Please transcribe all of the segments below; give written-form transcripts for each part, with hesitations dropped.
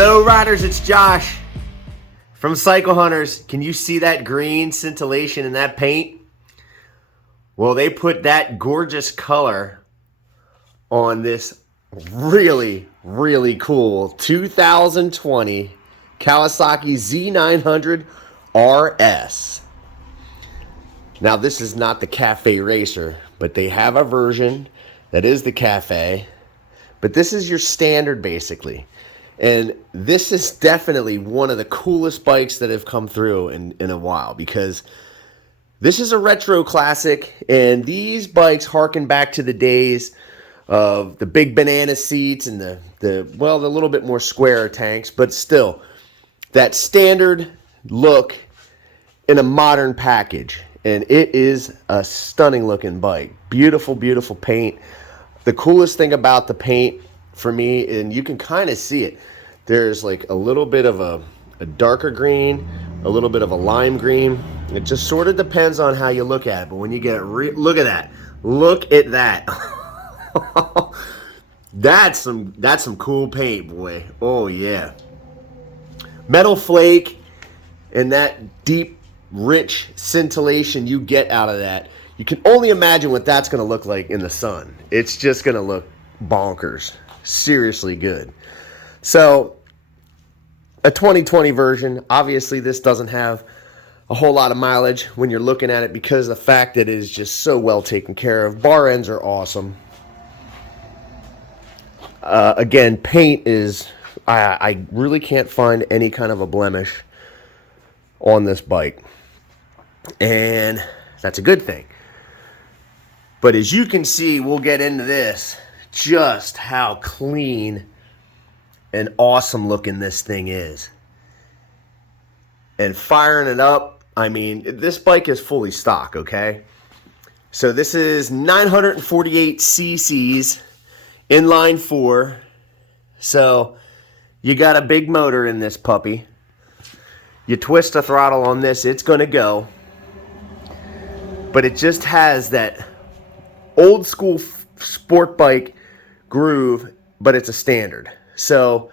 Hello riders, it's Josh from Cycle Hunters. Can you see that green scintillation in that paint? Well, they put that gorgeous color on this really cool 2020 Kawasaki Z900rs. Now, this is not the Cafe Racer, but they have a version that is the Cafe. But this is your standard, basically. And this is definitely one of the coolest bikes that have come through in a while, because this is a retro classic, and these bikes harken back to the days of the big banana seats and the little bit more square tanks, but still that standard look in a modern package. And it is a stunning looking bike. Beautiful paint. The coolest thing about the paint for me, and you can kind of see it, there's like a little bit of a darker green, a little bit of a lime green. It just sort of depends on how you look at it. But when you get it, look at that. Look at that. That's some cool paint, boy. Oh yeah. Metal flake and that deep, rich scintillation you get out of that. You can only imagine what that's going to look like in the sun. It's just going to look bonkers. Seriously good. So, a 2020 version. Obviously, this doesn't have a whole lot of mileage when you're looking at it, because of the fact that it is just so well taken care of. Bar ends are awesome. Again, paint is... I really can't find any kind of a blemish on this bike. And that's a good thing. But as you can see, we'll get into this, just how clean and awesome looking this thing is. And firing it up, I mean, this bike is fully stock, okay? So this is 948 cc's, inline 4. So you got a big motor in this puppy. You twist the throttle on this, it's going to go. But it just has that old school sport bike groove, but it's a standard. So,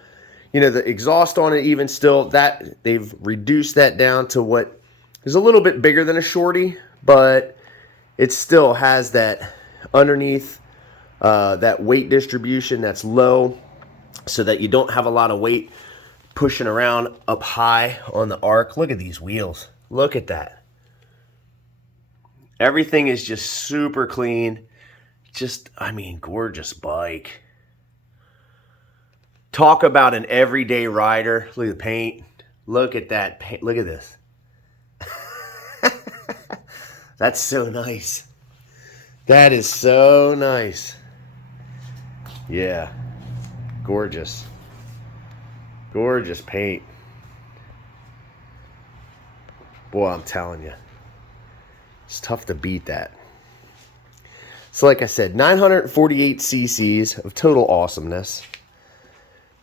you know, the exhaust on it, even still, that they've reduced that down to what is a little bit bigger than a shorty, but it still has that underneath, that weight distribution that's low, so that you don't have a lot of weight pushing around up high on the arc. Look at these wheels. Look at that. Everything is just super clean. Just, I mean, gorgeous bike. Talk about an everyday rider. Look at the paint. Look at that paint. Look at this. That's so nice. That is so nice. Yeah. Gorgeous. Gorgeous paint. Boy, I'm telling you. It's tough to beat that. So like I said, 948 cc's of total awesomeness.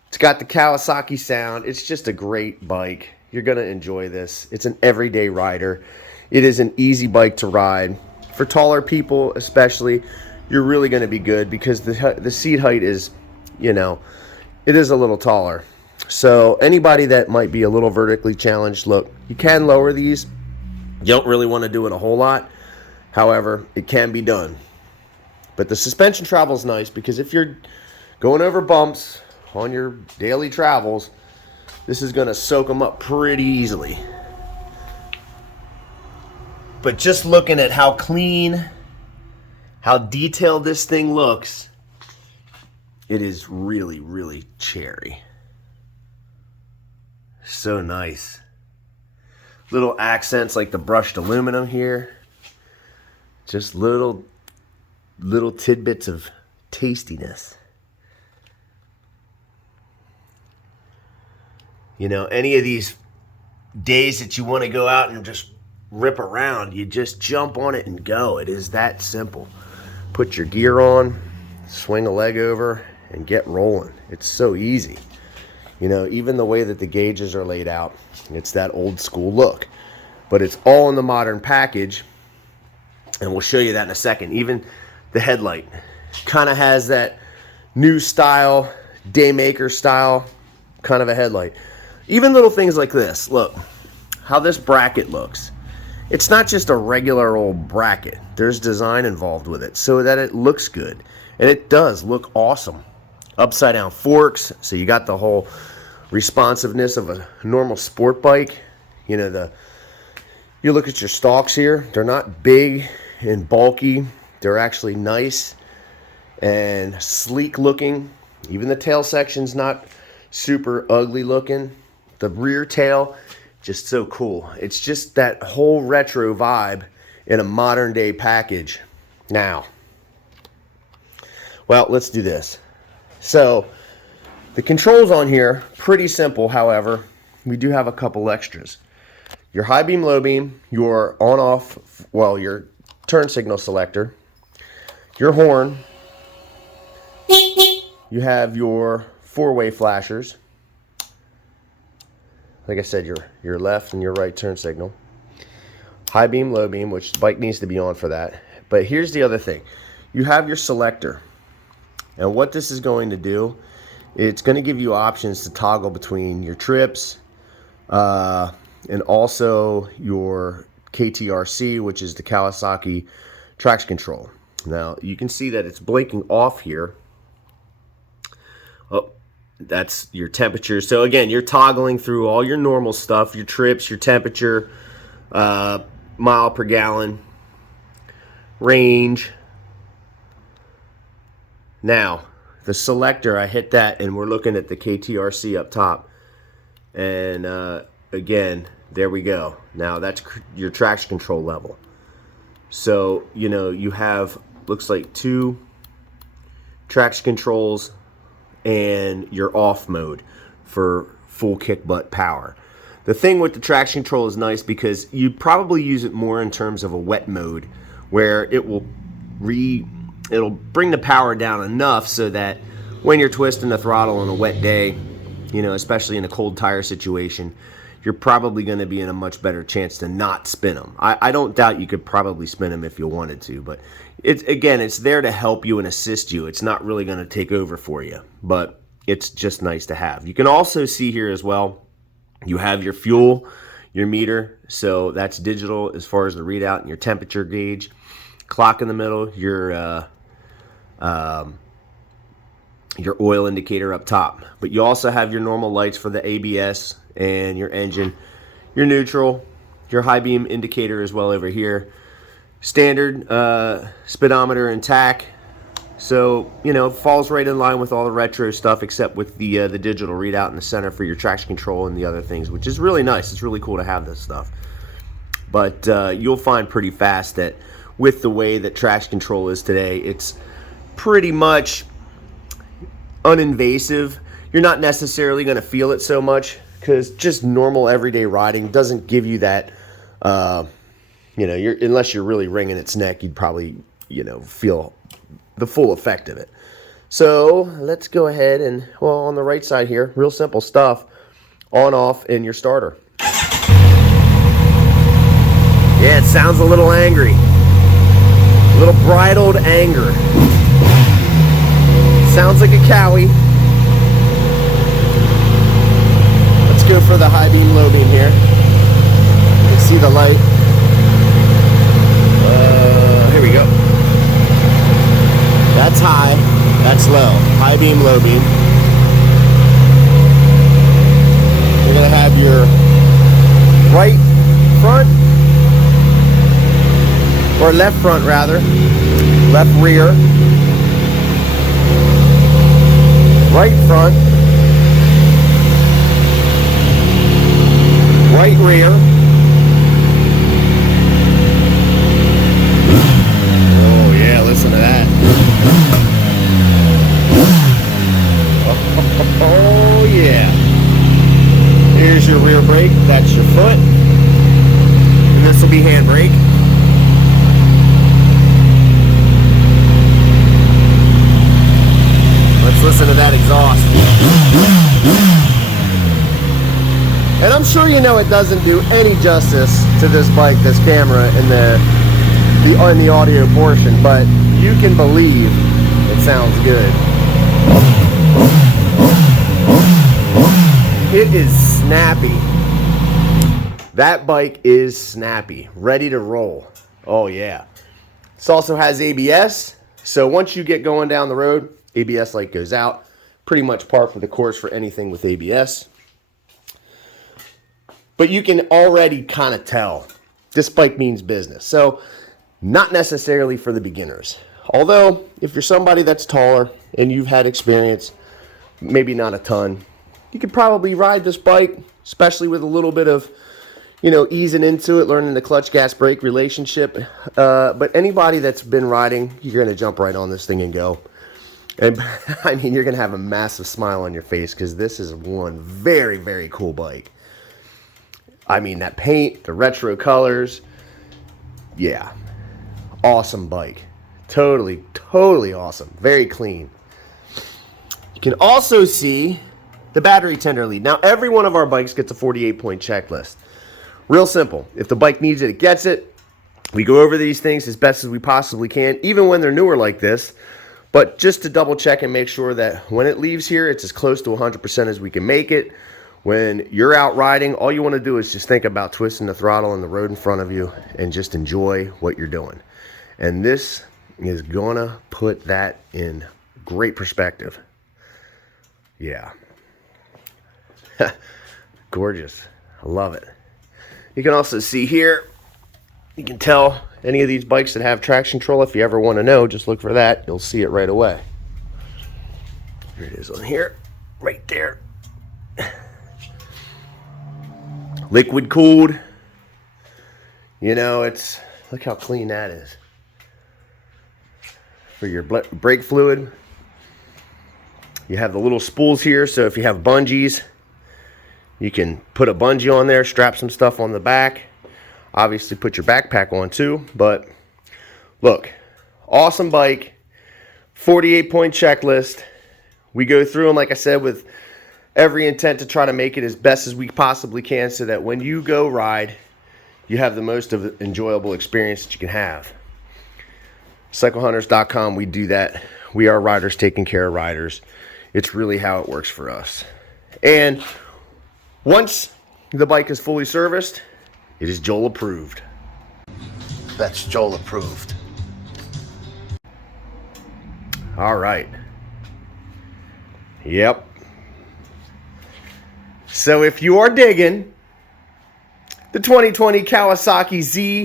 It's got the Kawasaki sound. It's just a great bike. You're going to enjoy this. It's an everyday rider. It is an easy bike to ride. For taller people especially, you're really going to be good, because the seat height is, you know, it is a little taller. So anybody that might be a little vertically challenged, look, you can lower these. You don't really want to do it a whole lot. However, it can be done. But the suspension travel is nice, because if you're going over bumps on your daily travels, this is going to soak them up pretty easily. But just looking at how clean, how detailed this thing looks, it is really cherry. So nice. Little accents like the brushed aluminum here. Just little tidbits of tastiness. You know, any of these days that you want to go out and just rip around, you just jump on it and go. It is that simple. Put your gear on, swing a leg over, and get rolling. It's so easy. You know, even the way that the gauges are laid out, it's that old school look. But it's all in the modern package, and we'll show you that in a second. Even the headlight kind of has that new style, Daymaker style kind of a headlight. Even little things like this. Look how this bracket looks. It's not just a regular old bracket. There's design involved with it so that it looks good. And it does look awesome. Upside down forks, so you got the whole responsiveness of a normal sport bike. You know, you look at your stalks here, they're not big and bulky. They're actually nice and sleek looking. Even the tail section's not super ugly looking. The rear tail, just so cool. It's just that whole retro vibe in a modern day package. Now, well, let's do this. So the controls on here, pretty simple. However, we do have a couple extras. Your high beam, low beam, your on off, well, your turn signal selector, your horn, you have your four-way flashers. Like I said, your left and your right turn signal. High beam, low beam, which the bike needs to be on for that. But here's the other thing. You have your selector. And what this is going to do, it's going to give you options to toggle between your trips and also your KTRC, which is the Kawasaki traction control. Now, you can see that it's blinking off here. Oh, that's your temperature. So again, you're toggling through all your normal stuff, your trips, your temperature, mile per gallon, range. Now, the selector, I hit that and we're looking at the KTRC up top. And again, there we go. Now that's your traction control level. So, you know, you have, looks like 2 traction controls and your off mode for full kick butt power. The thing with the traction control is nice because you probably use it more in terms of a wet mode where it'll bring the power down enough so that when you're twisting the throttle on a wet day, you know, especially in a cold tire situation, you're probably going to be in a much better chance to not spin them. I don't doubt you could probably spin them if you wanted to, but it's there to help you and assist you. It's not really going to take over for you, but it's just nice to have. You can also see here as well, you have your fuel, your meter, so that's digital as far as the readout, and your temperature gauge, clock in the middle, your oil indicator up top. But you also have your normal lights for the ABS and your engine, your neutral, your high beam indicator as well over here, standard speedometer and tach. So, you know, falls right in line with all the retro stuff except with the digital readout in the center for your traction control and the other things, which is really nice. It's really cool to have this stuff. But you'll find pretty fast that with the way that traction control is today, it's pretty much uninvasive. You're not necessarily going to feel it so much because just normal everyday riding doesn't give you that, you know, unless you're really wringing its neck, you'd probably, you know, feel the full effect of it. So let's go ahead and, well, on the right side here, real simple stuff, on, off, and your starter. Yeah, it sounds a little angry. A little bridled anger. Sounds like a Cowie. Let's go for the high beam, low beam here. You can see the light. Here we go. That's high, that's low. High beam, low beam. You're gonna have your right front, or left front rather, left rear, right front, right rear. Oh yeah, listen to that. Oh yeah. Here's your rear brake, that's your foot. And this will be handbrake. Let's listen to that exhaust. And I'm sure you know it doesn't do any justice to this bike, this camera, in the audio portion, but you can believe it sounds good. It is snappy. That bike is snappy, ready to roll. Oh yeah. This also has ABS, so once you get going down the road, ABS light goes out. Pretty much par for the course for anything with ABS. But you can already kind of tell this bike means business. So not necessarily for the beginners. Although if you're somebody that's taller and you've had experience, maybe not a ton, you could probably ride this bike, especially with a little bit of, easing into it, learning the clutch gas brake relationship. But anybody that's been riding, you're going to jump right on this thing and go. And I mean, you're going to have a massive smile on your face because this is one very, very cool bike. I mean, that paint, the retro colors, yeah, awesome bike. Totally, totally awesome. Very clean. You can also see the battery tender lead. Now, every one of our bikes gets a 48-point checklist. Real simple. If the bike needs it, it gets it. We go over these things as best as we possibly can, even when they're newer like this. But just to double check and make sure that when it leaves here, it's as close to 100% as we can make it. When you're out riding, all you want to do is just think about twisting the throttle on the road in front of you and just enjoy what you're doing. And this is gonna put that in great perspective. Yeah. Gorgeous. I love it. You can also see here, you can tell any of these bikes that have traction control. If you ever want to know, just look for that. You'll see it right away. Here it is on here, right there. Liquid cooled. It's, look how clean that is. For your brake fluid. You have the little spools here, so if you have bungees, you can put a bungee on there, strap some stuff on the back. Obviously put your backpack on too, but look, awesome bike, 48-point checklist. We go through them, like I said, with every intent to try to make it as best as we possibly can so that when you go ride, you have the most of enjoyable experience that you can have. CycleHunters.com, we do that. We are riders taking care of riders. It's really how it works for us. And once the bike is fully serviced, it is Joel approved. That's Joel approved. All right. Yep. So if you are digging the 2020 Kawasaki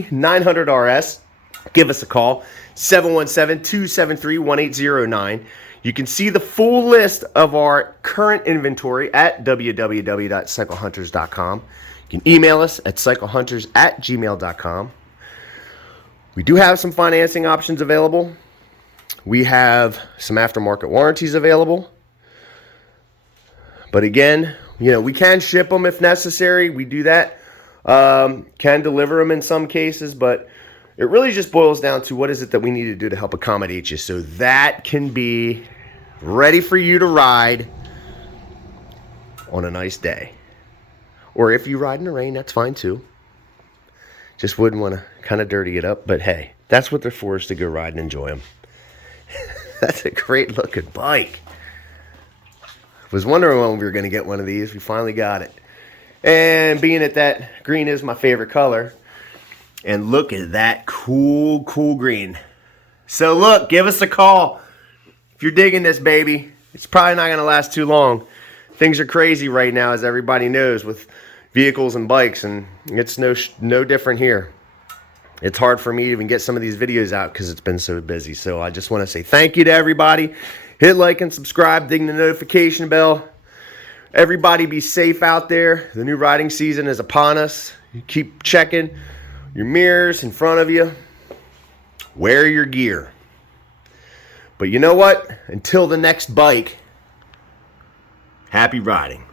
Z900rs, give us a call, 717-273-1809. You can see the full list of our current inventory at www.cyclehunters.com. You can email us at cyclehunters@gmail.com. We do have some financing options available. We have some aftermarket warranties available. But again, we can ship them if necessary. We do that. Can deliver them in some cases, but it really just boils down to what is it that we need to do to help accommodate you so that can be ready for you to ride on a nice day. Or if you ride in the rain, that's fine too. Just wouldn't want to kind of dirty it up, but hey, that's what they're for, is to go ride and enjoy them. That's a great looking bike. Was wondering when we were going to get one of these. We finally got it. And being that green is my favorite color, and look at that cool green. So look, give us a call if you're digging this baby. It's probably not going to last too long. Things are crazy right now, as everybody knows, with vehicles and bikes, and it's no different here. It's hard for me to even get some of these videos out because it's been so busy. So I just want to say thank you to everybody. Hit like and subscribe, ding the notification bell. Everybody be safe out there. The new riding season is upon us. You keep checking your mirrors in front of you. Wear your gear. But you know what? Until the next bike, happy riding.